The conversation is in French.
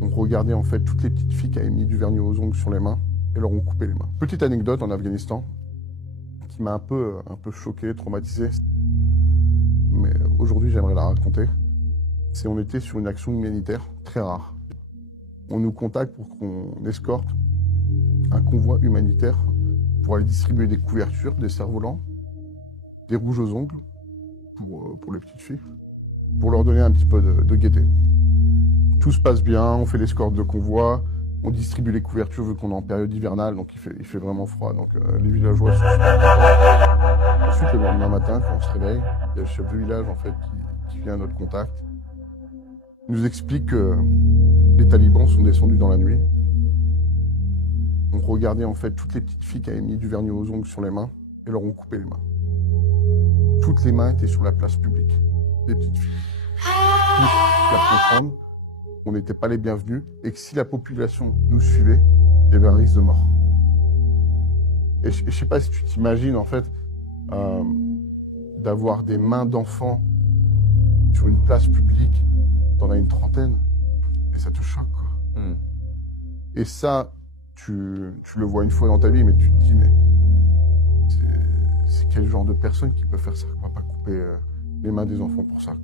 On regardait en fait toutes les petites filles qui avaient mis du vernis aux ongles sur les mains et leur ont coupé les mains. Petite anecdote en Afghanistan qui m'a un peu choqué, traumatisé, mais aujourd'hui j'aimerais la raconter. C'est on était sur une action humanitaire très rare. On nous contacte pour qu'on escorte un convoi humanitaire pour aller distribuer des couvertures, des cerfs-volants, des rouges aux ongles pour les petites filles, pour leur donner un petit peu de gaieté. Tout se passe bien, on fait l'escorte de convoi, on distribue les couvertures vu qu'on est en période hivernale, donc il fait vraiment froid, donc les villageois sont super contents. Ensuite, le lendemain matin, quand on se réveille, il y a le chef de village en fait qui vient à notre contact. Il nous explique que les talibans sont descendus dans la nuit. On regardait en fait toutes les petites filles qui avaient mis du vernis aux ongles sur les mains et leur ont coupé les mains. Toutes les mains étaient sur la place publique, les petites filles. Pour faire comprendre qu'on n'était pas les bienvenus et que si la population nous suivait, il y avait un risque de mort. Et je sais pas si tu t'imagines en fait d'avoir des mains d'enfants sur une place publique, t'en as une trentaine, et ça te choque, quoi. Et ça, tu le vois une fois dans ta vie, mais tu te dis, mais c'est quel genre de personne qui peut faire ça, quoi, pas couper les mains des enfants pour ça.